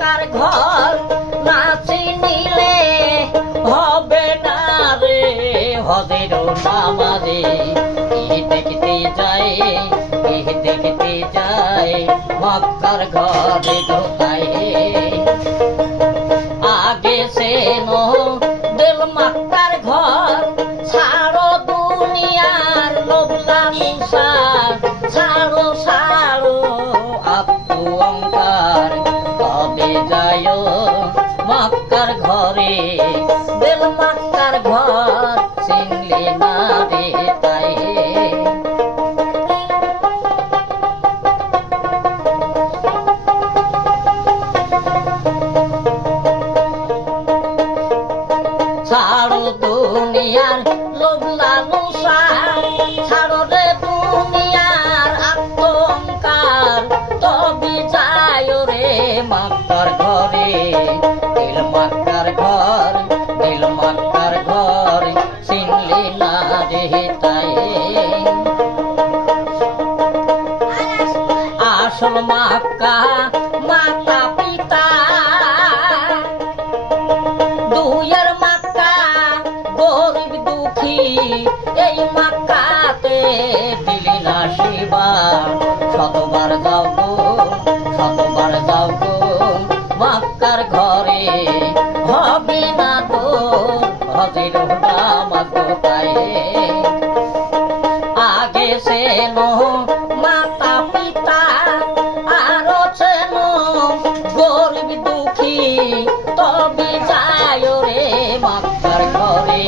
মক্কার ঘর না চিনিলে হবে না রে হজের নামাজে দেখতে যায় দেখতে যায় মক্কার ঘরে ঢোকায় আগে সে নো দিল মক্কার ঘর ছাড়ো দুনিয়ার লোভলা মুসা ছাড়ো ছাড়ো আত্মু অঙ্কার কবে যায় মক্কার ঘরে দিল মক্কার ঘর চিনলে না রে তাই ছাড়ো দুনিয়ার লোভ লালসা ছাড়ো রে দুনিয়ার আত্ম অহংকার তবে যায় রে মক্কার ঘরে দিল মক্কার ঘর দিল মক্কার ঘর চিনলি না রে তাই আসল মক্কা মাতা পিতা দুইয়ের মক্কা গরিব দুঃখী এই মক্কাতে দিলি না সেবা শতবার যাও গো মক্কার ঘরে হবে না তো হজের নামাজ তাই আগে সে নো মাতা পিতা আরো চেন গরিব দুঃখী তবে যায় রে মক্কার ঘরে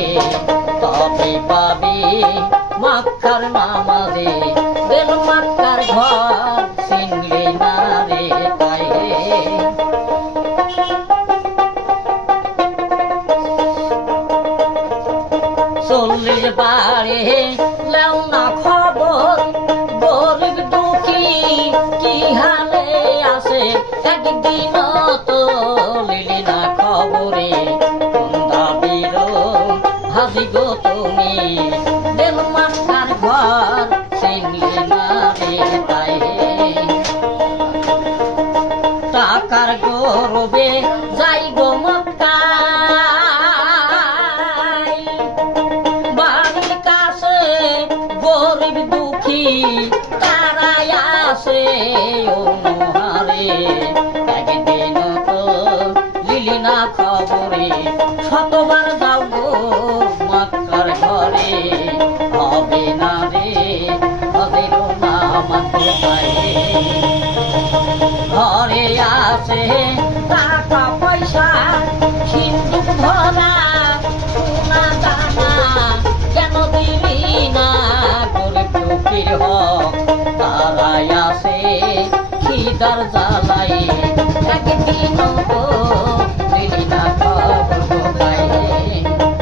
তবে পাবি মক্কার নামাজে দিল মক্কার ঘর চিনলি না রে তাই চল্লিশ বারে লেও না খবর গরিব দুঃখী কি হালে আছে একদিন তো লিলি না খবরে দাবির হাজি গো তুমি দিল মক্কার ঘর চিনলি না রে তাই টাকার গৌরবে যাই গো মক্কায় বাড়ির কাছে গরিব দুঃখী তারাই আসে অনুহারে একদিন তো লিলি না খবরে শতবার যাও গো মক্কার ঘরে হবে না রে হজের নামাজ তাই ঘরে আছে টাকা পয়সা সিন্ধুক ভরা সোনা দানা কেন দিলি না গরিব দুঃখীর হক তারাই আছে খিদার জ্বালা